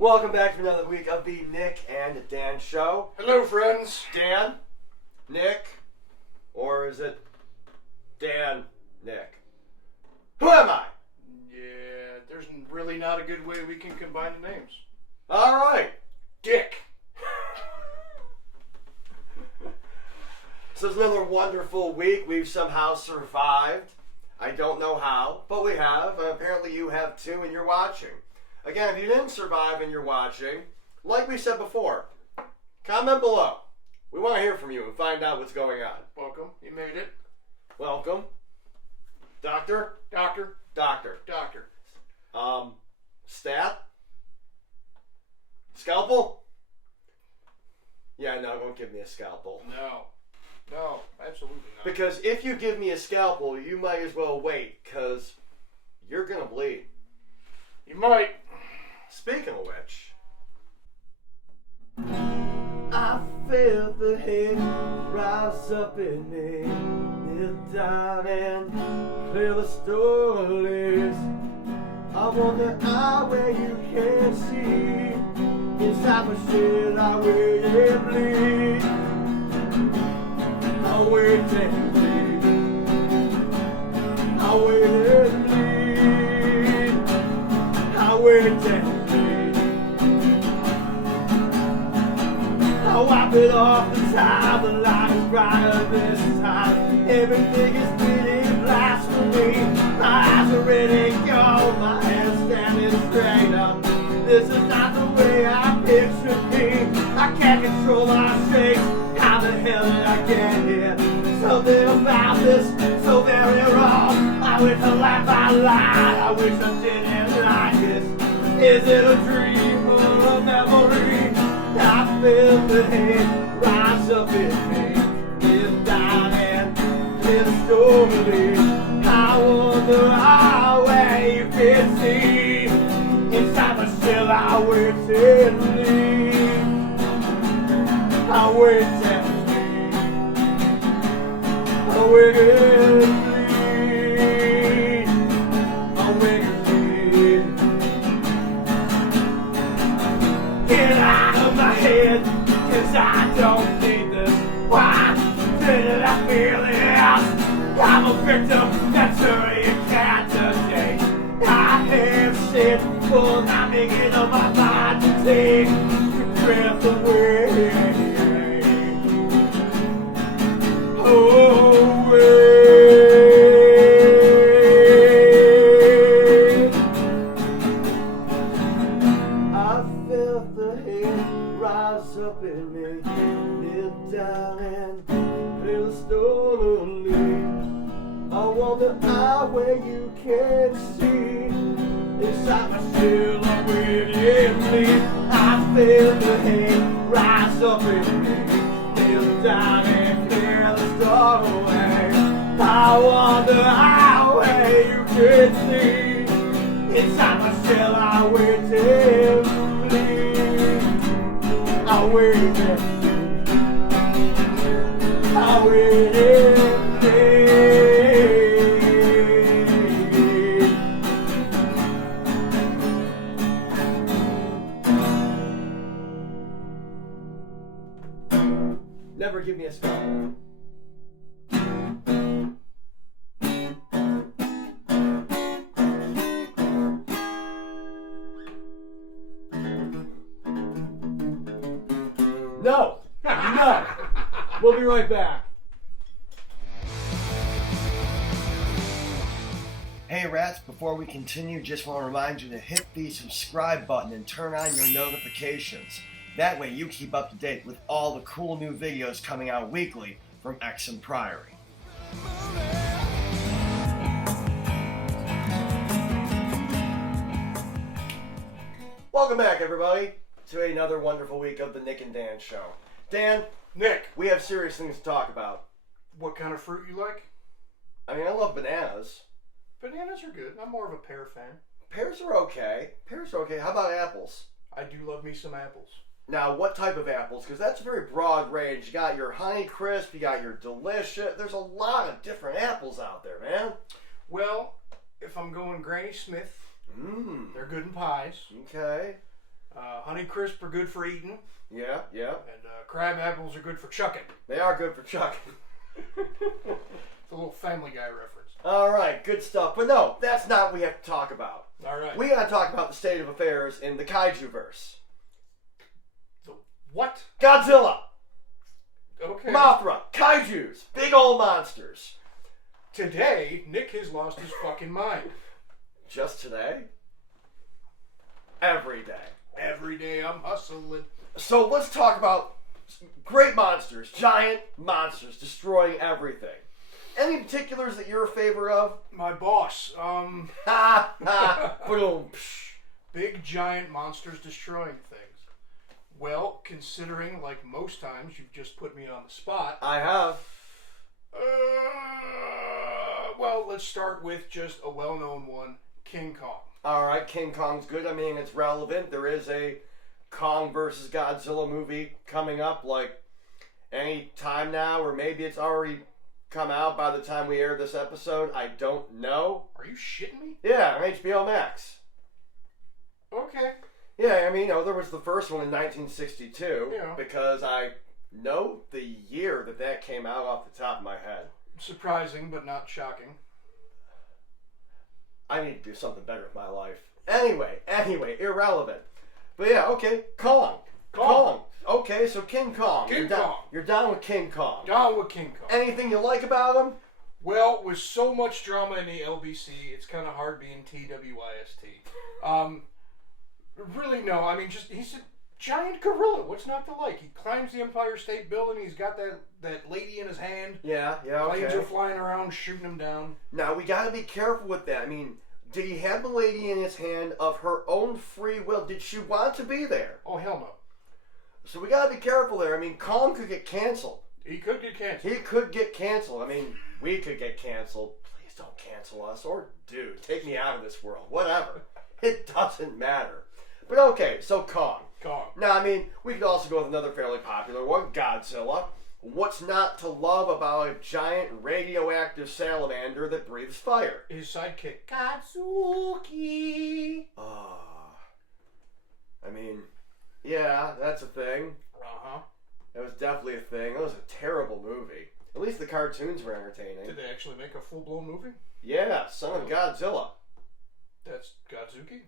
Welcome back to another week of the Nick and Dan Show. Hello, friends. Dan, Nick, or is it Dan, Nick? Who am I? Yeah, there's really not a good way we can combine the names. All right. Dick. So it's another wonderful week. We've somehow survived. I don't know how, but we have. Apparently you have too, and you're watching. Again, if you didn't survive and you're watching, like we said before, comment below. We want to hear from you and find out what's going on. Welcome. You made it. Welcome. Doctor? Doctor. Doctor. Doctor. Stat? Scalpel? Yeah, no, don't give me a scalpel. No, absolutely not. Because if you give me a scalpel, you might as well wait, because you're going to bleed. You might. Speaking of which, I felt the hate rise up in me. Kneel down and clear the stories. I wonder where you can see. Inside my shell I wait and bleed. I wait and bleed. I wait and bleed. I wait and bleed. I wipe it off the time, the light is brighter this time. Everything is really blasphemy. My eyes are ready to go, my hands standing straight up. This is not the way I picture me. I can't control my shakes. How the hell did I get here? Something about this so very wrong. I wish I laughed out loud. I wish I didn't like this. Is it a dream or a memory? I feel the hate rise up in me. Live down and live slowly. I wonder where you can see. Inside my shell I wait and bleed. I wait and bleed. I wait and bleed. I wait and bleed. Get out of my head, 'cause I don't need this. Why did I feel this? I'm a victim, that's sure you can't today. I have said, well, I'm making up my mind to take the breath away. Away. I felt the hate rise up in me. Kneel down and feel slowly. I wonder where you can see. Inside my shell I wait and bleed. I feel the hate rise up in me. Kneel down and clear the storm away. I wonder where you can see. Inside my shell I wait and bleed. I wait and bleed. I wait and bleed. Never give me a spell. No! No! We'll be right back. Hey rats, before we continue, just want to remind you to hit the subscribe button and turn on your notifications. That way you keep up to date with all the cool new videos coming out weekly from Exham Priory. Welcome back everybody to another wonderful week of the Nick and Dan Show. Dan, Nick. we have serious things to talk about. What kind of fruit you like? I mean, I love bananas. Bananas are good. I'm more of a pear fan. Pears are okay. Pears are okay. How about apples? I do love me some apples. Now, what type of apples? Because that's a very broad range. You got your Honey Crisp, you got your Delicious. There's a lot of different apples out there, man. Well, if I'm going Granny Smith, they're good in pies. Okay. Honeycrisp are good for eating. Yeah, yeah. And crab apples are good for chucking. They are good for chucking. It's a little Family Guy reference. All right, good stuff. But no, that's not what we have to talk about. All right. We got to talk about the state of affairs in the Kaiju verse. The what? Godzilla, Okay. Mothra, Kaijus, big old monsters. Today, Nick has lost his fucking mind. Just today? Every day. Every day I'm hustling. So let's talk about great monsters, giant monsters destroying everything. Any particulars that you're a favor of? My boss. Ha ha. Boom. Big giant monsters destroying things. Well, considering like most times you've just put me on the spot. I have. Well, let's start with just a well-known one, King Kong. All right, King Kong's good. I mean, it's relevant. There is a Kong versus Godzilla movie coming up, like any time now, or maybe it's already come out by the time we air this episode. I don't know. Are you shitting me? Yeah, on HBO Max. Okay. Yeah, I mean, there was the first one in 1962, Yeah. because I know the year that came out off the top of my head. Surprising, but not shocking. I need to do something better with my life. Anyway, irrelevant. But yeah, okay, Kong. Okay, so King Kong. King Kong. You're down with King Kong. Down with King Kong. Anything you like about him? Well, with so much drama in the LBC, it's kind of hard being TWIST. Really, no. I mean, he's a giant gorilla. What's not to like? He climbs the Empire State Building. He's got that lady in his hand. Yeah, okay. Planes are flying around, shooting him down. Now, we got to be careful with that. I mean, did he have the lady in his hand of her own free will? Did she want to be there? Oh, hell no. So we got to be careful there. I mean, Kong could get canceled. He could get canceled. He could get canceled. I mean, we could get canceled. Please don't cancel us. Or, dude, take me out of this world. Whatever. It doesn't matter. But okay, so Kong. Now, I mean, we could also go with another fairly popular one, Godzilla. What's not to love about a giant radioactive salamander that breathes fire? His sidekick, Katsuki. I mean, yeah, that's a thing. Uh-huh. That was definitely a thing. That was a terrible movie. At least the cartoons were entertaining. Did they actually make a full-blown movie? Yeah, Son of Godzilla. That's Godzuki?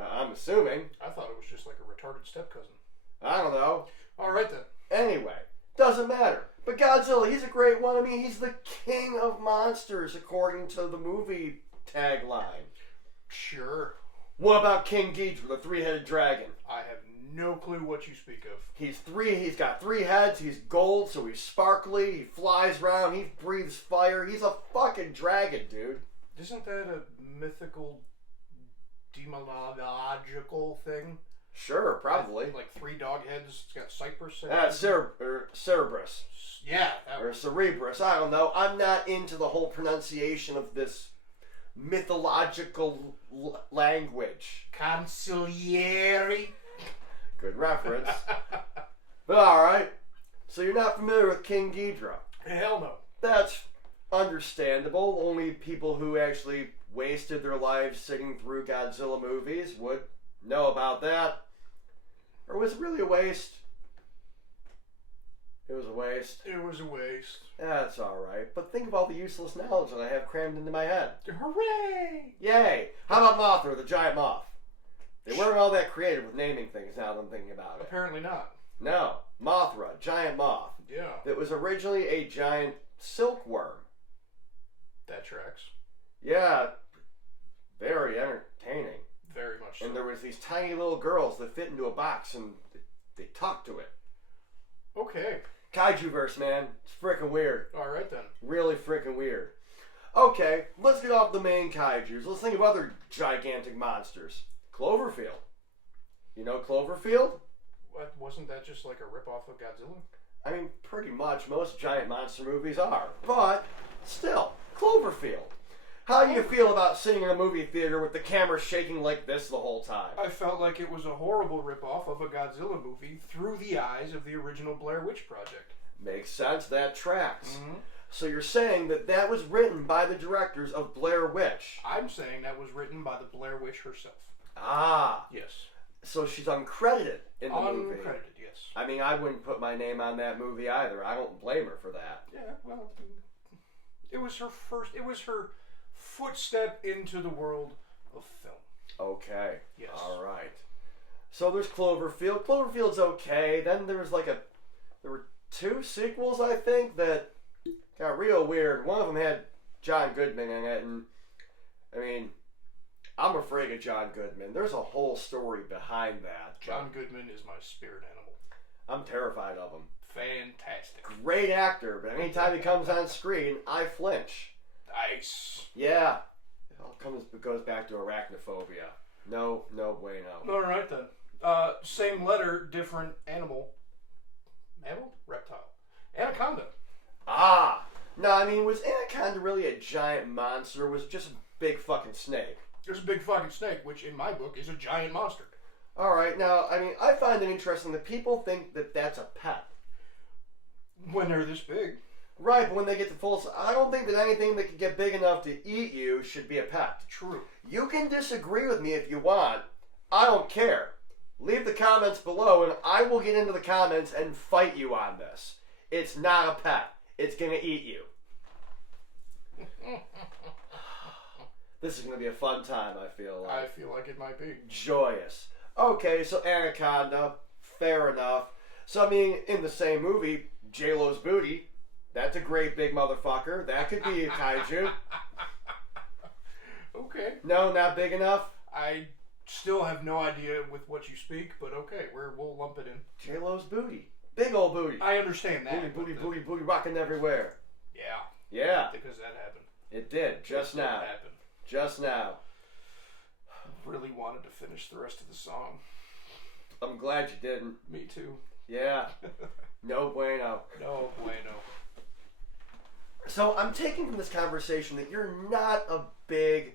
I'm assuming. I thought it was just like a retarded step-cousin. I don't know. All right, then. Anyway, doesn't matter. But Godzilla, he's a great one. I mean, he's the king of monsters, according to the movie tagline. Sure. What about King Ghidorah, the three-headed dragon? I have no clue what you speak of. He's got three heads, he's gold, so he's sparkly, he flies around, he breathes fire. He's a fucking dragon, dude. Isn't that a mythical, demonological thing? Sure, probably. Like three dog heads, it's got Cypress. Cerberus. Yeah. Or Cerebrus, I don't know. I'm not into the whole pronunciation of this mythological language. Consigliere. Good reference. But alright. So you're not familiar with King Ghidorah? Hell no. That's understandable. Only people who actually wasted their lives sitting through Godzilla movies would know about that. Or was it really a waste? It was a waste. It was a waste. That's alright. But think of all the useless knowledge that I have crammed into my head. Hooray! Yay! How about Mothra, the giant moth? They weren't all that creative with naming things now that I'm thinking about it. Apparently not. No. Mothra, giant moth. Yeah. That was originally a giant silkworm. That tracks. Yeah. Very entertaining. Very much so. And there was these tiny little girls that fit into a box and they talked to it. Okay. Kaiju verse, man. It's freaking weird. Alright then. Really freaking weird. Okay, let's get off the main kaijus. Let's think of other gigantic monsters. Cloverfield. You know Cloverfield? What, wasn't that just like a ripoff of Godzilla? I mean, pretty much. Most giant monster movies are. But, still, Cloverfield. How do you feel about sitting in a movie theater with the camera shaking like this the whole time? I felt like it was a horrible ripoff of a Godzilla movie through the eyes of the original Blair Witch Project. Makes sense. That tracks. Mm-hmm. So you're saying that was written by the directors of Blair Witch? I'm saying that was written by the Blair Witch herself. Ah. Yes. So she's uncredited in the movie. Uncredited, yes. I mean, I wouldn't put my name on that movie either. I don't blame her for that. Yeah, well, it was her footstep into the world of film. Okay. Yes. All right. So there's Cloverfield. Cloverfield's okay. Then there were 2 sequels, I think, that got real weird. One of them had John Goodman in it, and I mean, I'm afraid of John Goodman. There's a whole story behind that. John Goodman is my spirit animal. I'm terrified of him. Fantastic. Great actor, but anytime he comes on screen, I flinch. Nice. Yeah. It all goes back to arachnophobia. No bueno. All right, then. Same letter, different animal. Mammal? Reptile. Anaconda. Ah! No, I mean, was Anaconda really a giant monster, or was it just a big fucking snake? There's a big fucking snake, which in my book is a giant monster. Alright, now, I mean, I find it interesting that people think that that's a pet. When they're this big. Right, but when they get to full size, I don't think that anything that can get big enough to eat you should be a pet. True. You can disagree with me if you want. I don't care. Leave the comments below and I will get into the comments and fight you on this. It's not a pet. It's going to eat you. This is going to be a fun time, I feel like. I feel like it might be. Joyous. Okay, so Anaconda. Fair enough. So, I mean, in the same movie, J-Lo's booty. That's a great big motherfucker. That could be a kaiju. Okay. No, not big enough? I still have no idea with what you speak, but okay, we'll lump it in. J-Lo's booty. Big old booty. I understand that. Booty, rocking everywhere. Yeah. Yeah. Because that happened. It did, just now. It happened. Just now. Really wanted to finish the rest of the song. I'm glad you didn't. Me too. Yeah. No bueno. No bueno. So I'm taking from this conversation that you're not a big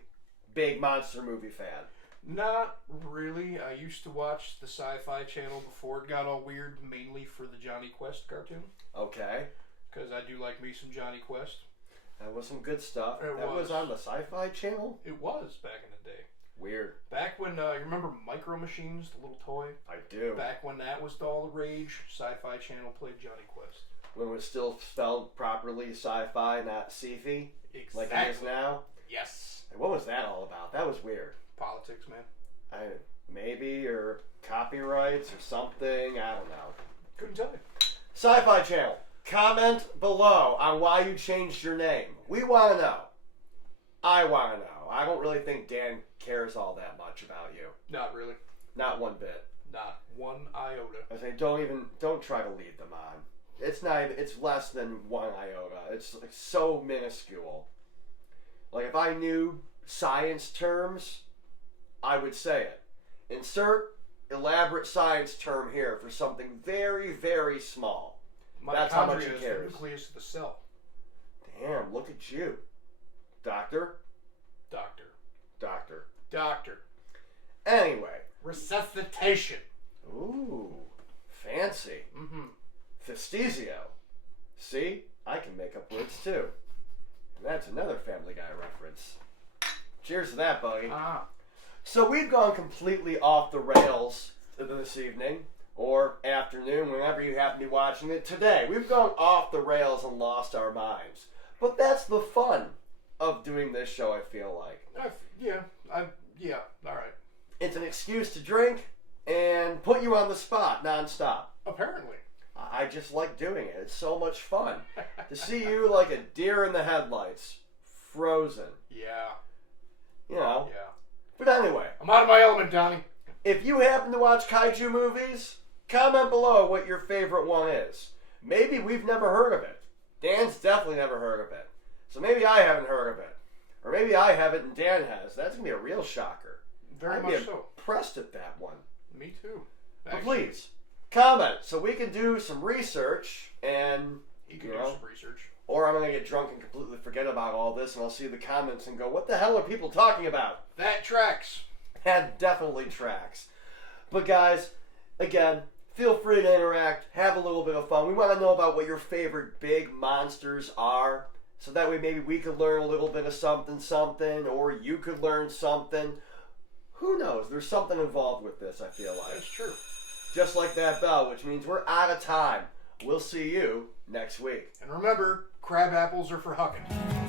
monster movie fan. Not really. I used to watch the Sci-Fi Channel before it got all weird, mainly for the Johnny Quest cartoon. Okay. Because I do like me some Johnny Quest. That was some good stuff. It that was. was on the Sci-Fi Channel? It was back in the day. Weird. Back when, you remember Micro Machines, the little toy? I do. Back when that was all the rage, Sci-Fi Channel played Johnny Quest. When it was still spelled properly sci-fi, not sci-fi? Exactly. Like it is now? Yes. And what was that all about? That was weird. Politics, man. Maybe, or copyrights or something. I don't know. Couldn't tell you. Sci-Fi Channel. Comment below on why you changed your name. We want to know. I want to know. I don't really think Dan cares all that much about you. Not really. Not one bit. Not one iota. I say don't try to lead them on. It's not even, it's less than 1 iota. It's like so minuscule. Like if I knew science terms, I would say it. Insert elaborate science term here for something very, very small. That's how much it Mitochondria cares. is the nucleus of the cell. Damn, look at you. Doctor? Doctor. Anyway. Resuscitation. Ooh, fancy. Mm-hmm. Festizio. See? I can make up words too. And that's another Family Guy reference. Cheers to that, buddy. Ah. So we've gone completely off the rails this evening, or afternoon, whenever you happen to be watching it. Today, we've gone off the rails and lost our minds. But that's the fun of doing this show, I feel like. Yeah, alright. It's an excuse to drink and put you on the spot nonstop. Apparently. I just like doing it. It's so much fun. To see you like a deer in the headlights, frozen. Yeah. You know. Yeah. But anyway. I'm out of my element, Donnie. If you happen to watch Kaiju movies, comment below what your favorite one is. Maybe we've never heard of it. Dan's definitely never heard of it. So maybe I haven't heard of it. Or maybe I haven't and Dan has. That's going to be a real shocker. Very I'd much be so. impressed at that one. Me too. But please, comment so we can do some research and... You can do some research. Or I'm going to get drunk and completely forget about all this and I'll see the comments and go, what the hell are people talking about? That tracks. That definitely tracks. But guys, again, feel free to interact, have a little bit of fun. We want to know about what your favorite big monsters are. So that way maybe we could learn a little bit of something, or you could learn something. Who knows? There's something involved with this, I feel like. That's true. Just like that bell, which means we're out of time. We'll see you next week. And remember, crab apples are for hucking.